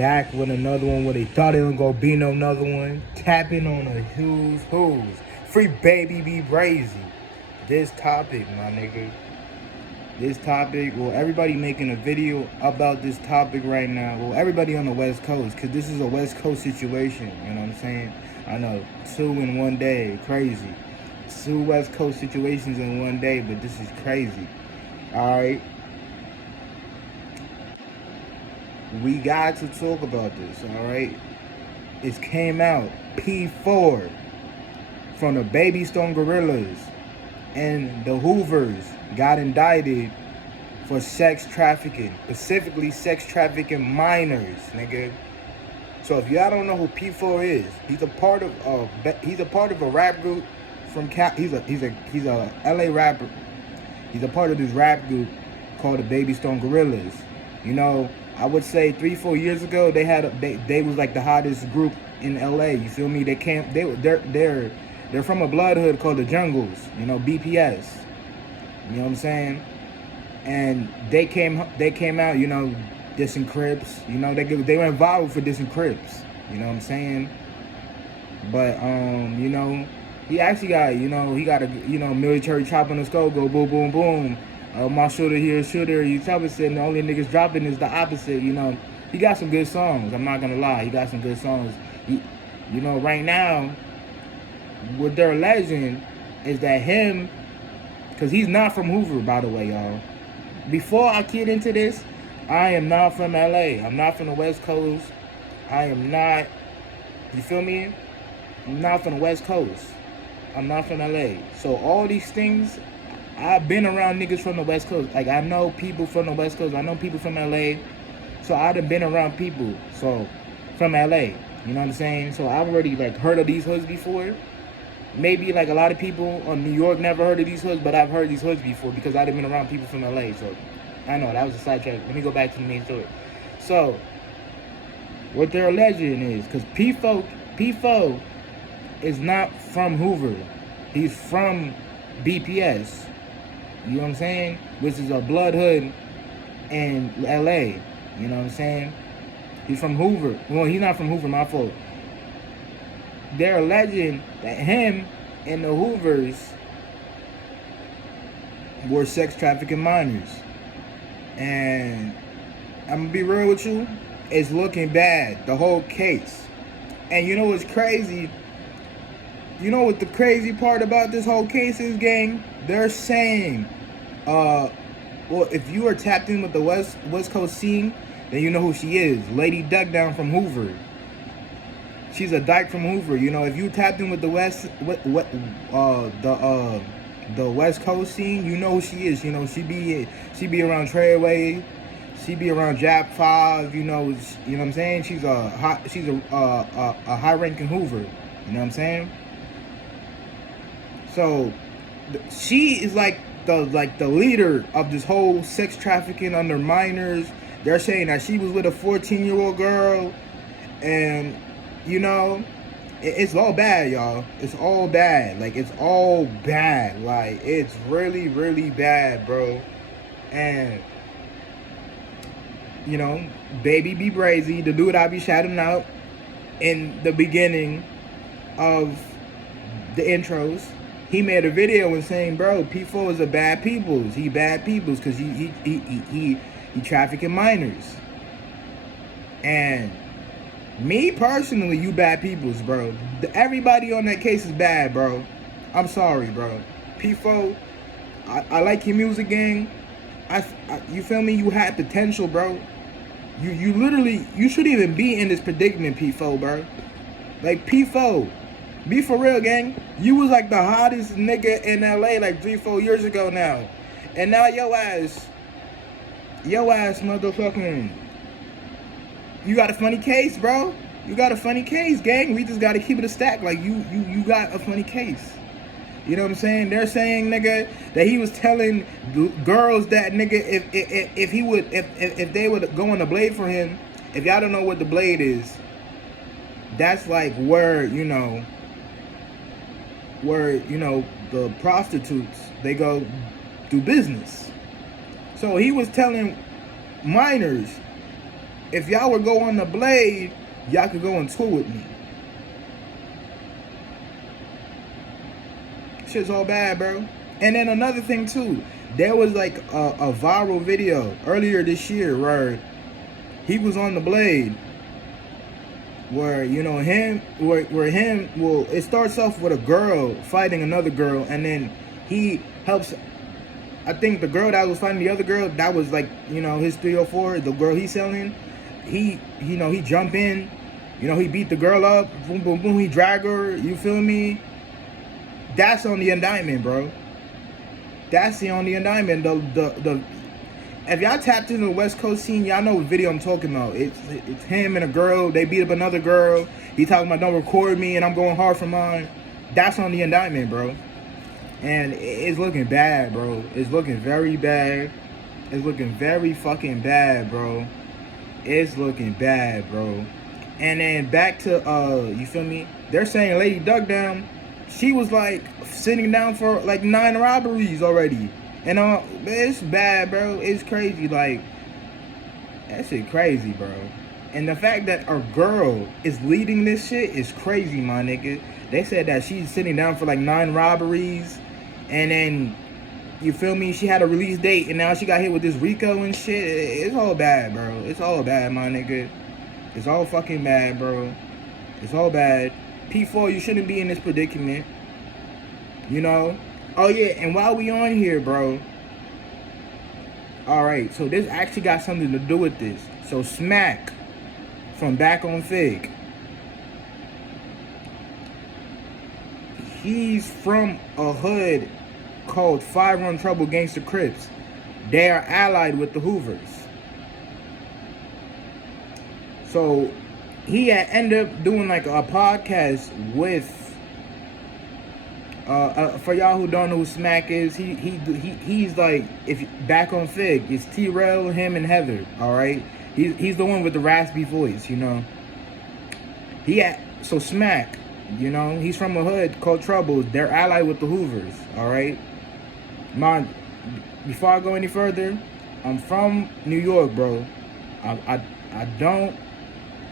back with another one where they thought it was gonna be no another one. Tapping on a who's. Free baby be brazy. This topic, my nigga. This topic, well, everybody making a video about this topic right now. Well, everybody on the West Coast, because this is a West Coast situation, you know what I'm saying? I know, 2 in one day, crazy. 2 West Coast situations in one day, but this is crazy. All right. We got to talk about this, all right? It came out, P4 from the Baby Stone Gorillas and the Hoovers got indicted for sex trafficking, specifically sex trafficking minors, nigga. So if y'all don't know who P4 is, he's a part of a rap group from he's a LA rapper. He's a part of this rap group called the Baby Stone Gorillas. You know, I would say 3-4 years ago they was like the hottest group in LA. You feel me? They're from a blood hood called the Jungles. You know, BPS. You know what I'm saying? And they came out. You know, dissing Crips. You know, they went viral for dissing Crips. You know what I'm saying? But you know, he actually got a military chop on the skull, go boom boom boom. My shooter here, shooter. You tell me, saying the only niggas dropping is the opposite. You know, he got some good songs. I'm not gonna lie, he got some good songs. You know, right now, what they're alleging is that him, because he's not from Hoover, by the way, y'all. Before I get into this, I am not from LA. I'm not from the West Coast. I am not. You feel me? I'm not from the West Coast. I'm not from LA. So all these things, I've been around niggas from the West Coast. Like, I know people from the West Coast. I know people from LA. So I've been around people from LA. You know what I'm saying? So I've already like heard of these hoods before. Maybe like a lot of people on New York never heard of these hoods, but I've heard these hoods before because I've been around people from LA. So I know that was a sidetrack. Let me go back to the main story. So what they're alleging is, because P4 is not from Hoover. He's from BPS. You know what I'm saying? Which is a blood hood in LA. You know what I'm saying? He's from Hoover. Well, he's not from Hoover, my fault. They're alleging that him and the Hoovers were sex trafficking minors. And I'm gonna be real with you, it's looking bad, the whole case. And you know what's crazy? You know what the crazy part about this whole case is, gang? They're saying, well, if you are tapped in with the West Coast scene, then you know who she is. Lady Duck Down from Hoover. She's a dyke from Hoover. You know, if you tapped in with the the West Coast scene, you know who she is. You know, she be around Treyway, she be around Jap 5. You know what I'm saying? She's a high ranking Hoover. You know what I'm saying? So she is like the leader of this whole sex trafficking under minors. They're saying that she was with a 14-year-old girl, and you know, it's all bad, y'all. It's all bad. Like, it's all bad. Like, it's really, really bad, bro. And you know, Baby be brazy, the dude I be shouting out in the beginning of the intros. He made a video and saying, bro, P4 is a bad peoples. He bad peoples because he trafficking minors. And me personally, you bad peoples, bro. Everybody on that case is bad, bro. I'm sorry, bro. P4, I like your music, gang. You feel me? You had potential, bro. You literally, you shouldn't even be in this predicament, P4, bro. Like, P4. Be for real, gang. You was like the hottest nigga in LA like 3-4 years ago now. And now your ass motherfucking, you got a funny case, bro. You got a funny case, gang. We just gotta keep it a stack. Like, you got a funny case. You know what I'm saying? They're saying, nigga, that he was telling girls that, nigga, if they would go on the blade for him. If y'all don't know what the blade is, that's like where the prostitutes, they go do business. So he was telling minors if y'all would go on the blade, y'all could go on tour with me. Shit's all bad, bro. And then another thing too, there was like a viral video earlier this year where he was on the blade, where well, it starts off with a girl fighting another girl, and then he helps. I think the girl that was fighting the other girl, that was like, his 304, the girl he's selling. He jump in, he beat the girl up, boom, boom, boom, he drag her, you feel me? That's on the indictment, bro. That's the only indictment. The if y'all tapped into the West Coast scene, y'all know what video I'm talking about. It's him and a girl, they beat up another girl. He talking about don't record me and I'm going hard for mine. That's on the indictment, bro. And it's looking bad, bro. It's looking very bad. It's looking very fucking bad, bro. It's looking bad, bro. And then back to you feel me? They're saying Lady Duck Down, she was like sitting down for like 9 robberies already. And it's bad, bro. It's crazy. Like, that shit crazy, bro. And the fact that a girl is leading this shit is crazy, my nigga. They said that she's sitting down for like 9 robberies. And then, you feel me? She had a release date and now she got hit with this RICO and shit. It's all bad, bro. It's all bad, my nigga. It's all fucking bad, bro. It's all bad. P4, you shouldn't be in this predicament. Oh yeah, and while we on here, bro. Alright, so this actually got something to do with this. So Smack from Back on Fig. He's from a hood called 5 Run Trouble Gangsta Crips. They are allied with the Hoovers. So he had ended up doing like a podcast with for y'all who don't know who Smack is, he's like, if Back on Fig, it's T-Rail, him and Heather, alright? He's the one with the raspy voice, So Smack, he's from a hood called Trouble. They're allied with the Hoovers, alright? Before I go any further, I'm from New York, bro. I don't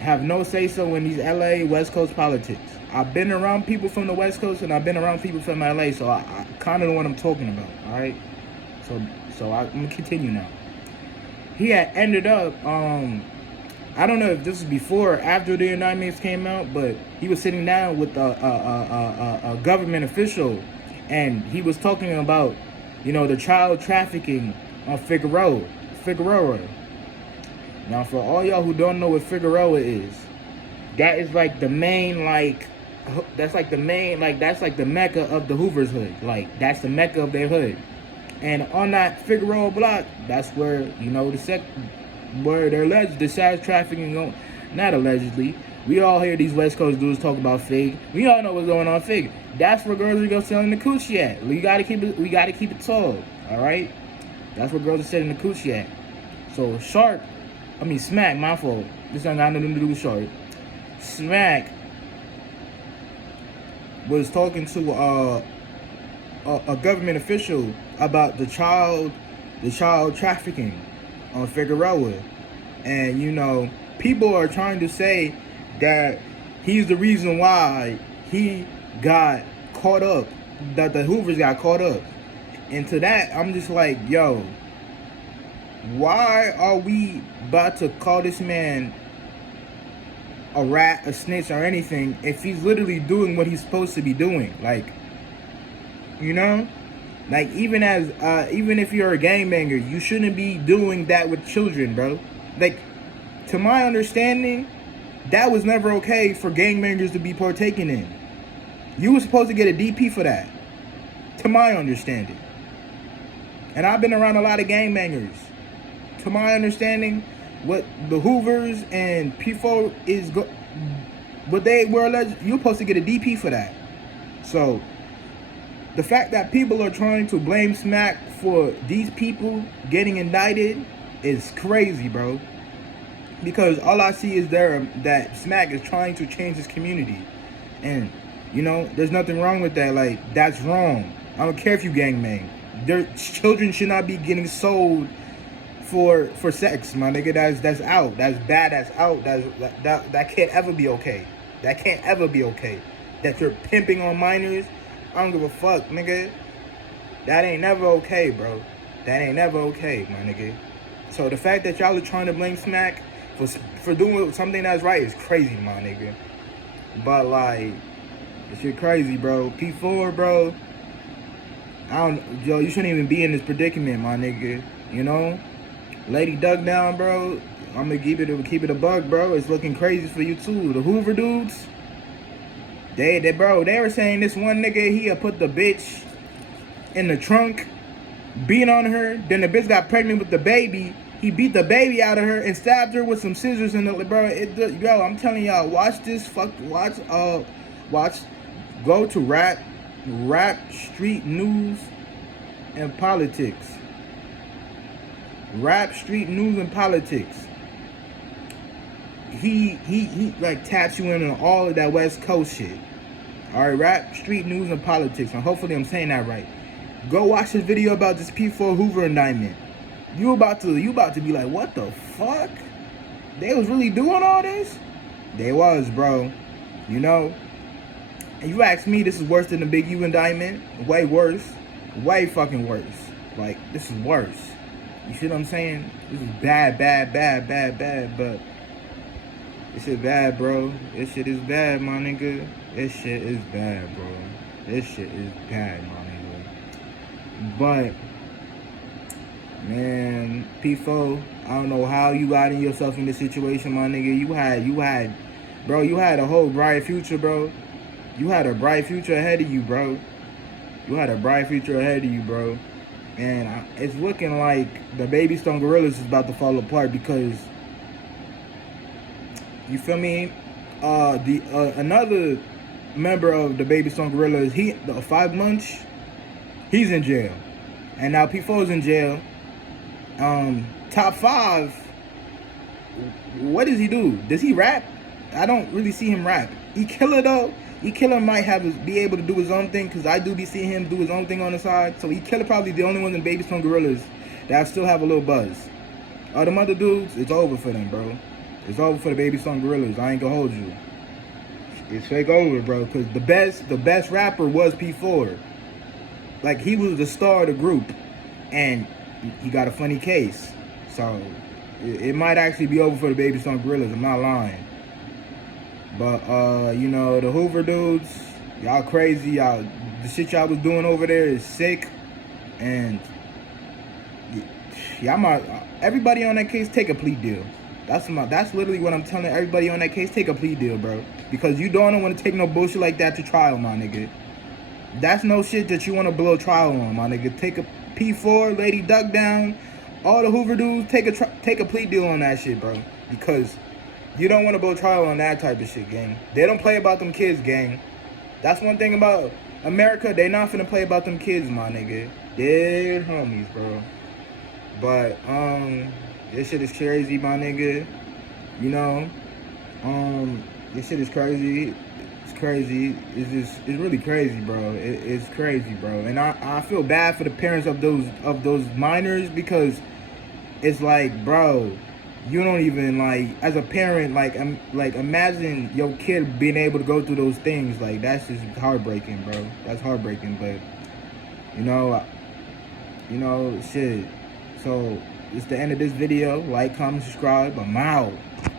have no say-so in these LA West Coast politics. I've been around people from the West Coast and I've been around people from LA, so I kind of know what I'm talking about, alright? So I'm going to continue now. He had ended up, I don't know if this was before or after the indictments came out, but he was sitting down with a government official, and he was talking about, the child trafficking on Figueroa. Now, for all y'all who don't know what Figueroa is, that is like the main, that's like the Mecca of the Hoovers hood. Like, that's the Mecca of their hood. And on that Figueroa block, that's where, where the child trafficking going. Not allegedly. We all hear these West Coast dudes talk about Fig. We all know what's going on Fig. That's where girls are go selling the coochie at. We gotta keep it tall, alright? That's where girls are selling the coochie at. So Smack, my fault. This ain't got nothing to do with Shark. Smack was talking to a government official about the child trafficking on Figueroa. And people are trying to say that he's the reason why he got caught up, that the Hoovers got caught up. And to that, I'm just like, yo, why are we about to call this man a rat, a snitch, or anything if he's literally doing what he's supposed to be doing? Like, like, even if you're a gangbanger, you shouldn't be doing that with children, bro. Like, to my understanding, that was never okay for gangbangers to be partaking in. You were supposed to get a DP for that, to my understanding. And I've been around a lot of gangbangers. To my understanding, what the Hoovers and P4 is what they were alleged, you're supposed to get a DP for that. So the fact that people are trying to blame Smack for these people getting indicted is crazy, bro. Because all I see is that Smack is trying to change his community. And, there's nothing wrong with that. Like, that's wrong. I don't care if you gangbang. Children should not be getting sold for sex, my nigga. That's out. That's bad. That's out. That can't ever be okay. That can't ever be okay. That you're pimping on minors. I don't give a fuck, nigga. That ain't never okay, bro. That ain't never okay, my nigga. So the fact that y'all are trying to blame Smack for doing something that's right is crazy, my nigga. But like, this shit crazy, bro. P4, bro. Yo, you shouldn't even be in this predicament, my nigga. You know, Lady Duck down, bro. I'm gonna keep it a bug, bro. It's looking crazy for you too. The Hoover dudes, they were saying this one nigga, he put the bitch in the trunk, beat on her. Then the bitch got pregnant with the baby. He beat the baby out of her and stabbed her with some scissors in the bro. Yo, I'm telling y'all, watch this. Watch. Go to rap street news and politics. Rap street news and politics. He like taps you in on all of that West Coast shit. All right, rap street news and politics, and hopefully I'm saying that right. Go watch this video about this P4 Hoover indictment. You about to be like, what the fuck? They was really doing all this? They was, bro. You know? And you ask me, this is worse than the Big U indictment? Way worse. Way fucking worse. Like, this is worse. You see what I'm saying? This is bad, but this shit bad, bro. This shit is bad, my nigga. This shit is bad, bro. This shit is bad, my nigga. But, man, P4, I don't know how you got in yourself in this situation, my nigga. You had a whole bright future, bro. You had a bright future ahead of you, bro. And it's looking like the Baby Stone Gorillas is about to fall apart because, you feel me? Another member of the Baby Stone Gorillas, the 5 months, he's in jail. And now P4's in jail. Top 5, what does he do? Does he rap? I don't really see him rap. E-Killer though, E-Killer might be able to do his own thing, because I do be seeing him do his own thing on the side. So E-Killer probably the only one in Baby Stone Gorillas that still have a little buzz. Them other dudes, it's over for them, bro. It's over for the Baby Stone Gorillas. I ain't gonna hold you. It's fake over, bro. Because the best rapper was P4. Like, he was the star of the group, and he got a funny case. So it might actually be over for the Baby Stone Gorillas. I'm not lying. But you know, the Hoover dudes, y'all crazy. Y'all, the shit y'all was doing over there is sick. And everybody on that case, take a plea deal. That's literally what I'm telling everybody on that case. Take a plea deal, bro. Because you don't want to take no bullshit like that to trial, my nigga. That's no shit that you want to blow trial on, my nigga. Take a P4, Lady Duck down, all the Hoover dudes, take a plea deal on that shit, bro. Because you don't want to blow trial on that type of shit, gang. They don't play about them kids, gang. That's one thing about America. They not finna play about them kids, my nigga. They're homies, bro. But this shit is crazy, my nigga. You know, this shit is crazy. It's crazy. It's really crazy, bro. It's crazy, bro. And I feel bad for the parents of those minors, because it's like, bro, you don't even, like, as a parent, like imagine your kid being able to go through those things. Like, that's just heartbreaking, bro. That's heartbreaking. But you know, shit. So it's the end of this video. Like, comment, subscribe. I'm out.